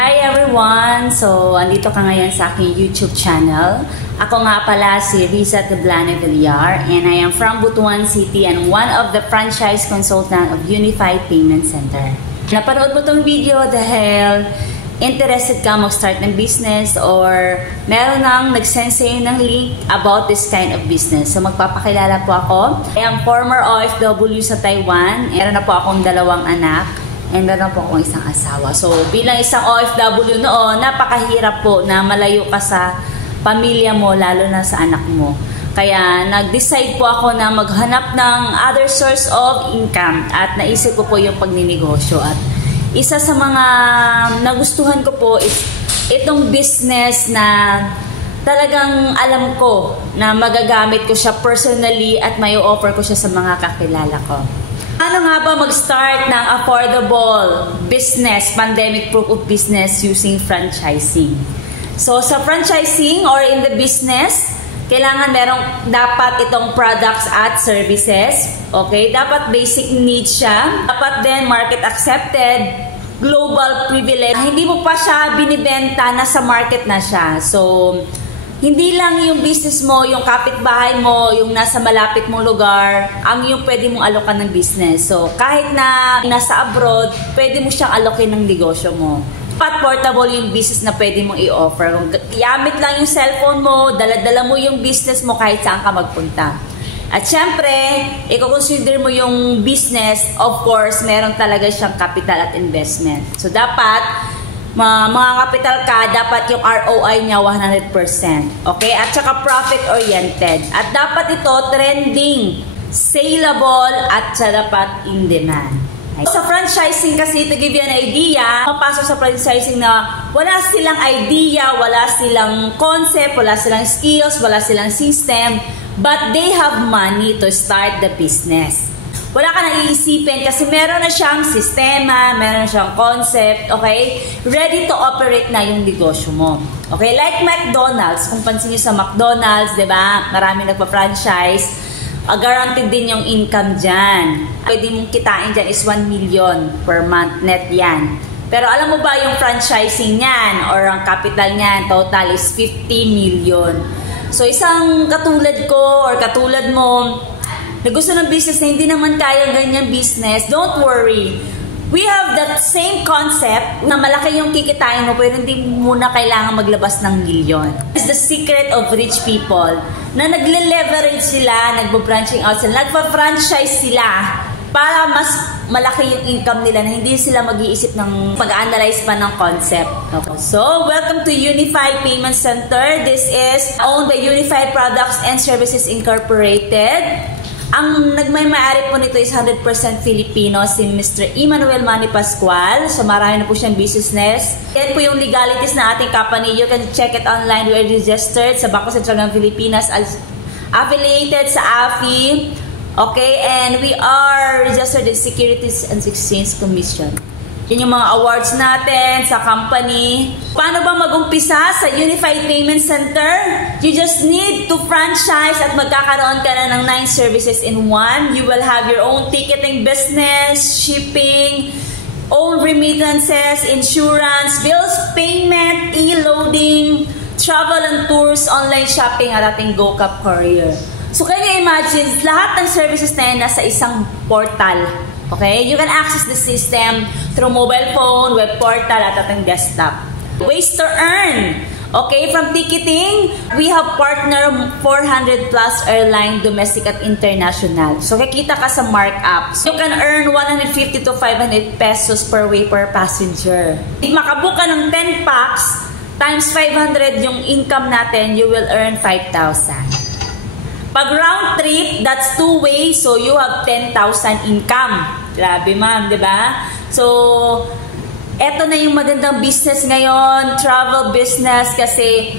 Hi everyone! So, andito ka ngayon sa aking YouTube channel. Ako nga pala si Riza Teblane Villar and I am from Butuan City and one of the franchise consultant of Unified Payment Center. Napanood mo tong video dahil interested ka mag-start ng business or meron nang nag-send sa'yo ng link about this kind of business. So, magpapakilala po ako. I am former OFW sa Taiwan. Meron na po akong 2 anak. And meron po akong isang asawa. So, bilang isang OFW noon, napakahirap po na malayo ka sa pamilya mo, lalo na sa anak mo. Kaya, nag-decide po ako na maghanap ng other source of income. At naisip ko po yung pagninegosyo. At isa sa mga nagustuhan ko po is itong business na talagang alam ko na magagamit ko siya personally at may offer ko siya sa mga kakilala ko. Ano nga ba mag-start ng affordable business, pandemic-proof of business using franchising? So, sa franchising or in the business, kailangan dapat itong products at services. Okay? Dapat basic needs siya. Dapat din market accepted, global privilege. Hindi mo pa siya binibenta, nasa market na siya. So, hindi lang yung business mo, yung kapitbahay mo, yung nasa malapit mong lugar, ang yung pwede mong alokan ng business. So, kahit na nasa abroad, pwede mo siyang alokin ng negosyo mo. Portable yung business na pwede mong i-offer. Gamit lang yung cellphone mo, dala-dala mo yung business mo kahit saan ka magpunta. At syempre, i-consider mo yung business, of course, meron talaga siyang capital at investment. So, dapat mga capital ka, dapat yung ROI niya 100%. Okay? At saka profit-oriented. At dapat ito trending, saleable, at dapat in demand. Sa franchising kasi, to give you an idea, mapasok sa franchising na wala silang idea, wala silang concept, wala silang skills, wala silang system, but they have money to start the business. Wala ka nang iisipin kasi meron na siyang sistema, meron na siyang concept, okay? Ready to operate na yung negosyo mo. Okay? Like McDonald's, kung pansin nyo sa McDonald's, di ba? Marami nagpa-franchise. Guaranteed din yung income dyan. Pwede mong kitain dyan is 1 million per month net yan. Pero alam mo ba yung franchising niyan or ang capital niyan, total is 50 million. So isang katulad ko or katulad mo, na gusto ng business na hindi naman kaya ganyan business, don't worry. We have that same concept na malaki yung kikitain mo pero hindi muna kailangan maglabas ng milyon. It's the secret of rich people na nagle-leverage sila, nagbo-branching out sila, nagpa-franchise sila para mas malaki yung income nila na hindi sila mag-iisip ng mag-analyze pa ng concept. Okay. So, welcome to Unified Payment Center. This is owned by Unified Products and Services Incorporated. Ang nagmay-ari po nito is 100% Filipino, si Mr. Emmanuel Manny Pascual. So, marami na po siyang business. Yan po yung legalities na ating company. You can check it online. We are registered sa Bangko Sentral ng Pilipinas, as affiliated sa AFI. Okay, and we are registered in Securities and Exchange Commission. Yan yung mga awards natin sa company. Paano ba mag-umpisa sa Unified Payment Center? You just need to franchise at magkakaroon ka na ng 9 services in one. You will have your own ticketing business, shipping, own remittances, insurance, bills payment, e-loading, travel and tours, online shopping at ating GoCap Courier. So, can you imagine, lahat ng services na yan nasa isang portal. Okay? You can access the system through mobile phone, web portal, at ating desktop. Ways to earn. Okay? From ticketing, we have partner 400 plus airline, domestic at international. So, kikita ka sa markup. So, you can earn 150 to 500 pesos per way per passenger. If makabook ka ng 10 packs, times 500 yung income natin, you will earn 5,000. Pag round trip, that's 2 ways, so you have 10,000 income. Grabe ma'am, di ba? So, eto na yung magandang business ngayon, travel business, kasi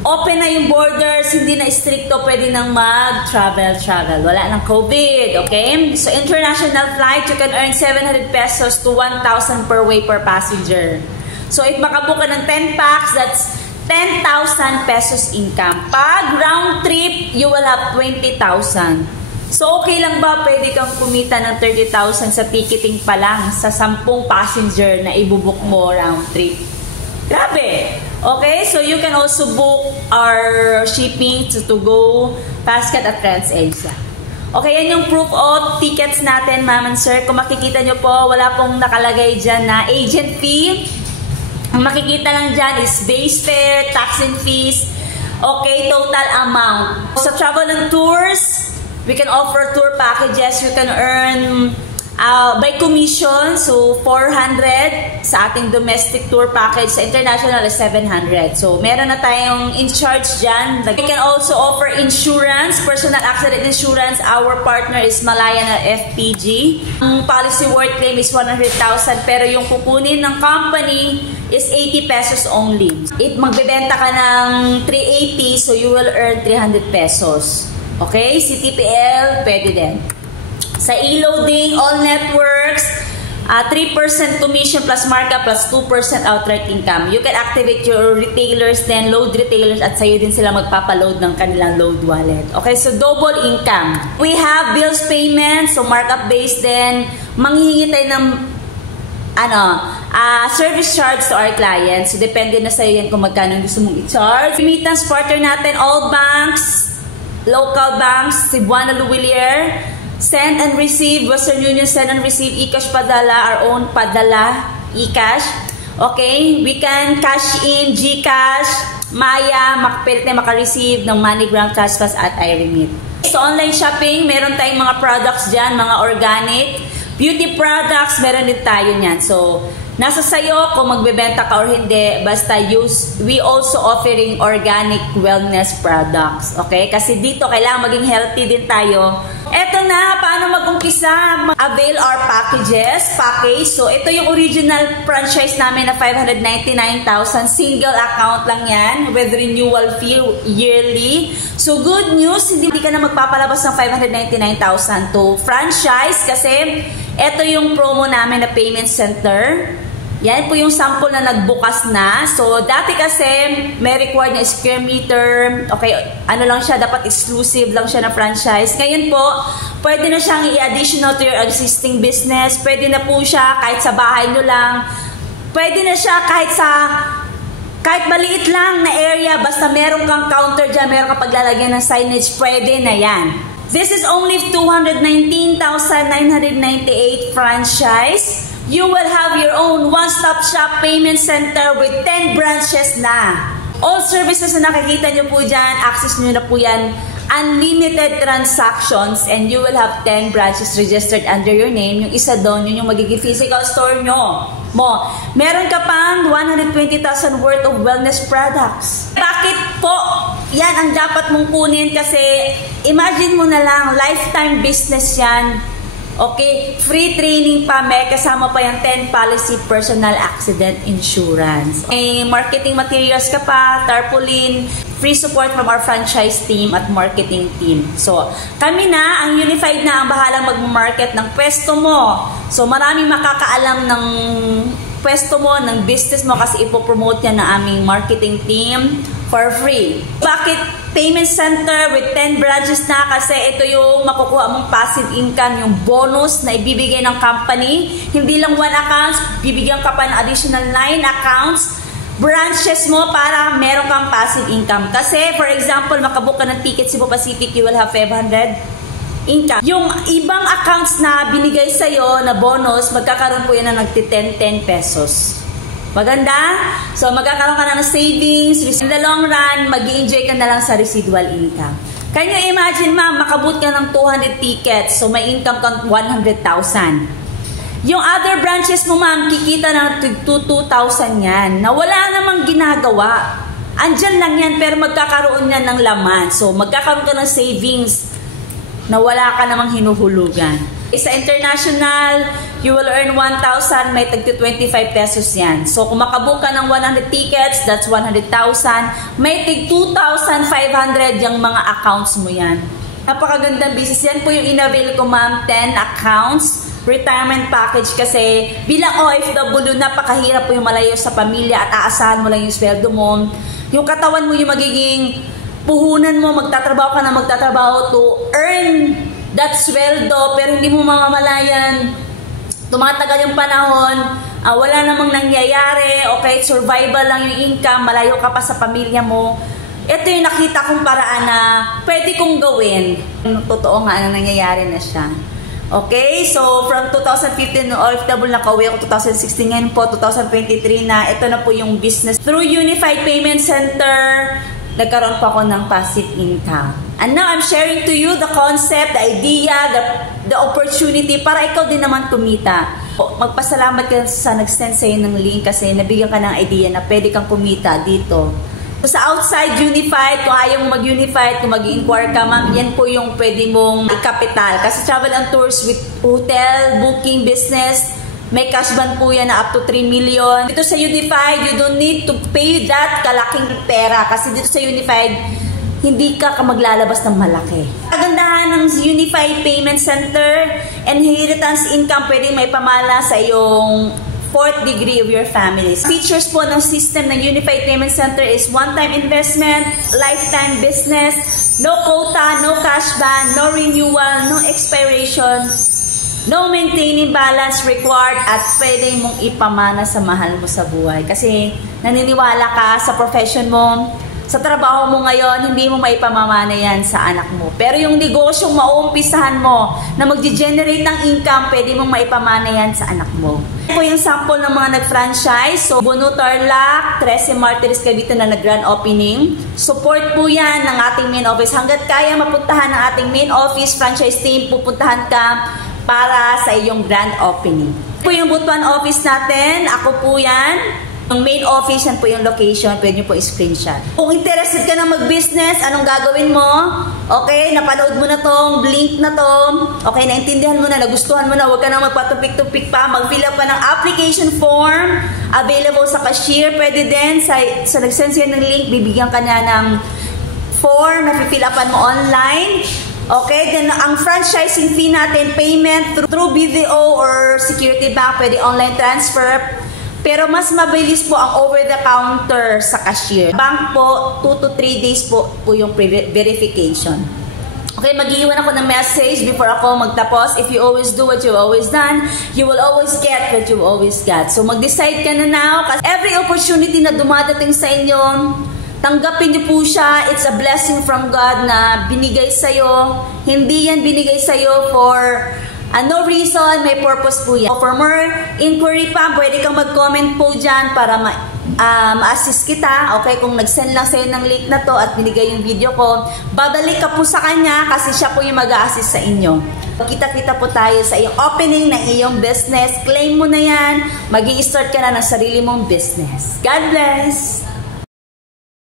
open na yung borders, hindi na stricto pwede nang mag-travel. Wala nang COVID, okay? So, international flight, you can earn 700 pesos to 1,000 per way per passenger. So, if makabook ka ng 10 packs, that's 10,000 pesos income. Pag round trip, you will have 20,000. So, okay lang ba pwede kang kumita ng 30,000 sa ticketing pa lang sa 10 passenger na ibubuk mo round trip? Grabe! Okay, so you can also book our shipping to go basket at TransAsia. Okay, yan yung proof of tickets natin, ma'am and sir. Kung makikita nyo po, wala pong nakalagay dyan na agent fee. Ang makikita lang dyan is base fare, tax and fees. Okay, total amount. Sa travel and tours, we can offer tour packages. You can earn by commission, so 400 sa ating domestic tour package. Sa international is 700. So, meron na tayong in-charge dyan. We can also offer insurance, personal accident insurance. Our partner is Malayan FPG. Ang policy worth claim is 100,000, pero yung kukunin ng company is 80 pesos only. If magbebenta ka ng 380, so you will earn 300 pesos. Okay? CTPL, pwede din. Sa e-loading, all networks, 3% commission plus markup plus 2% outright income. You can activate your retailers, then load retailers at sa'yo din sila magpapaload ng kanilang load wallet. Okay, so double income. We have bills payment, so markup based din. Manghihingi tayo ng service charge to our clients. So, depende na sa'yo yan kung magkano gusto mong i-charge. Remittance partner natin, all banks, local banks, Cebuana Luwilier, send and receive, Western Union send and receive, eCash Padala, our own Padala, eCash. Okay, we can cash in, GCash, Maya, makapilit na makareceive ng MoneyGram, CashPass at iRemit. So, online shopping, meron tayong mga products dyan, mga organic, beauty products, meron din tayo niyan. So, nasa sayo kung magbebenta ka or hindi, basta we also offering organic wellness products. Okay? Kasi dito, kailangan maging healthy din tayo. Eto na, paano mag-umpisa? Avail our package. So, ito yung original franchise namin na 599,000. Single account lang yan with renewal fee yearly. So, good news, hindi ka na magpapalabas ng 599,000 to franchise kasi ito yung promo namin na payment center. Yan po yung sample na nagbukas na. So, dati kasi may required na square meter. Okay, ano lang siya, dapat exclusive lang siya na franchise. Ngayon po, pwede na siyang i-additional to your existing business. Pwede na po siya kahit sa bahay nyo lang. Pwede na siya kahit maliit lang na area. Basta meron kang counter dyan, meron kang paglalagyan ng signage, pwede na yan. This is only 219,998 franchise. You will have your own one-stop shop payment center with 10 branches na. All services na nakikita nyo po dyan, access nyo na po yan, unlimited transactions, and you will have 10 branches registered under your name. Yung isa doon, yun yung magiging physical store nyo. Meron ka pang 120,000 worth of wellness products. Bakit po yan ang dapat mong kunin? Kasi imagine mo na lang, lifetime business yan. Okay, free training pa, may kasama pa yung 10 policy personal accident insurance. May marketing materials ka pa, tarpaulin, free support from our franchise team at marketing team. So, kami na, ang Unified na ang bahalang mag-market ng pwesto mo. So, maraming makakaalam ng pwesto mo, ng business mo kasi ipopromote yan ng aming marketing team for free. Bakit payment center with 10 branches na? Kasi ito yung makukuha mong passive income, yung bonus na ibibigay ng company. Hindi lang 1 account, bibigyan ka pa ng additional 9 accounts, branches mo para meron kang passive income. Kasi for example, makabook ka ng ticket Cebu Pacific, you will have 500 income. Yung ibang accounts na binigay sa'yo na bonus, magkakaroon po yan ng nagti-10 pesos. Maganda? So, magkakaroon ka na ng savings. In the long run, mag-i-enjoy ka na lang sa residual income. Can you imagine, ma'am, makabut ka ng 200 tickets, so may income kang 100,000. Yung other branches mo, ma'am, kikita ng 2,000 yan, na wala namang ginagawa. Andyan lang yan, pero magkakaroon yan ng laman. So, magkakaroon ka ng savings na wala ka namang hinuhulugan. Sa international, you will earn 1,000, may tagti 25 pesos yan. So, kung makabook ka ng 100 tickets, that's 100,000. May tig 2,500 yung mga accounts mo yan. Napakagandang business. Yan po yung in-avail ko, ma'am, 10 accounts. Retirement package kasi bilang OFW, napakahirap po yung malayo sa pamilya at aasahan mo lang yung sweldo mo. Yung katawan mo yung magiging puhunan mo, magtatrabaho ka na magtatrabaho to earn that sweldo, pero hindi mo mamamalayan. Tumatagal yung panahon, wala namang nangyayari, okay, survival lang yung income, malayo ka pa sa pamilya mo, ito yung nakita kong paraan na pwede kong gawin. Totoo nga na nangyayari na siya. Okay, so from 2015, OFW nakauwi ako 2016, ngayon po 2023 na, ito na po yung business. Through Unified Payment Center, nagkaroon po ako ng passive income. And now I'm sharing to you the concept, the idea, the opportunity para ikaw din naman kumita. Magpasalamat ka sa nag-send sa'yo ng link kasi nabigyan ka ng idea na pwede kang kumita dito. So, sa outside Unified, kung ayaw mo mag-Unified, kung mag-inquire ka, ma'am, yan po yung pwede mong i-capital. Kasi travel and tours with hotel, booking, business, may cash ban po yan na up to 3 million. Dito sa Unified, you don't need to pay that kalaking pera. Kasi dito sa Unified, hindi ka maglalabas ng malaki. Kagandahan ng Unified Payment Center, inheritance income, pwedeng may pamala sa iyong 4th degree of your family. Features po ng system ng Unified Payment Center is one-time investment, lifetime business, no quota, no cash ban, no renewal, no expiration, no maintaining balance required, at pwede mong ipamana sa mahal mo sa buhay. Kasi naniniwala ka sa profession mo, sa trabaho mo ngayon, hindi mo maipamamana yan sa anak mo. Pero yung negosyong mauumpisahan mo na mag-generate ng income, pwede mong maipamana yan sa anak mo. Ito po yung sample ng mga nag-franchise. So, Bono Tarlac, 13 Martires Cavite na nag-grand opening. Support po yan ng ating main office. Hanggat kaya mapuntahan ng ating main office, franchise team, pupuntahan ka para sa iyong grand opening. Ito po yung Butuan office natin. Ako po yan. Yung main office, yan po yung location, pwede nyo po i-screenshot. Kung interested ka na mag-business, anong gagawin mo? Okay, napanood mo na tong link na to. Okay, naintindihan mo na, nagustuhan mo na, huwag ka na magpatupik-tupik pa, mag-fill up ka ng application form, available sa cashier, pwede din, sa nag-send sa'yo ng link, bibigyan ka na ng form na fill upan mo online. Okay, then ang franchising fee natin, payment through BDO or Security Bank, pwede online transfer. Pero mas mabilis po ang over-the-counter sa cashier. Bank po, 2 to 3 days po yung verification. Okay, mag-iwan ako ng message before ako magtapos. If you always do what you've always done, you will always get what you've always got. So mag-decide ka na now. Kasi every opportunity na dumadating sa inyo, tanggapin niyo po siya. It's a blessing from God na binigay sa'yo. Hindi yan binigay sa'yo for no reason, may purpose po yan. For more inquiry pa, pwede kang mag-comment po dyan para ma-assist kita. Okay, kung nag-send lang sa'yo ng link na to at binigay yung video ko, babalik ka po sa kanya kasi siya po yung mag-a-assist sa inyo. Kita-kita po tayo sa iyong opening ng iyong business. Claim mo na yan, mag-i-start ka na ng sarili mong business. God bless!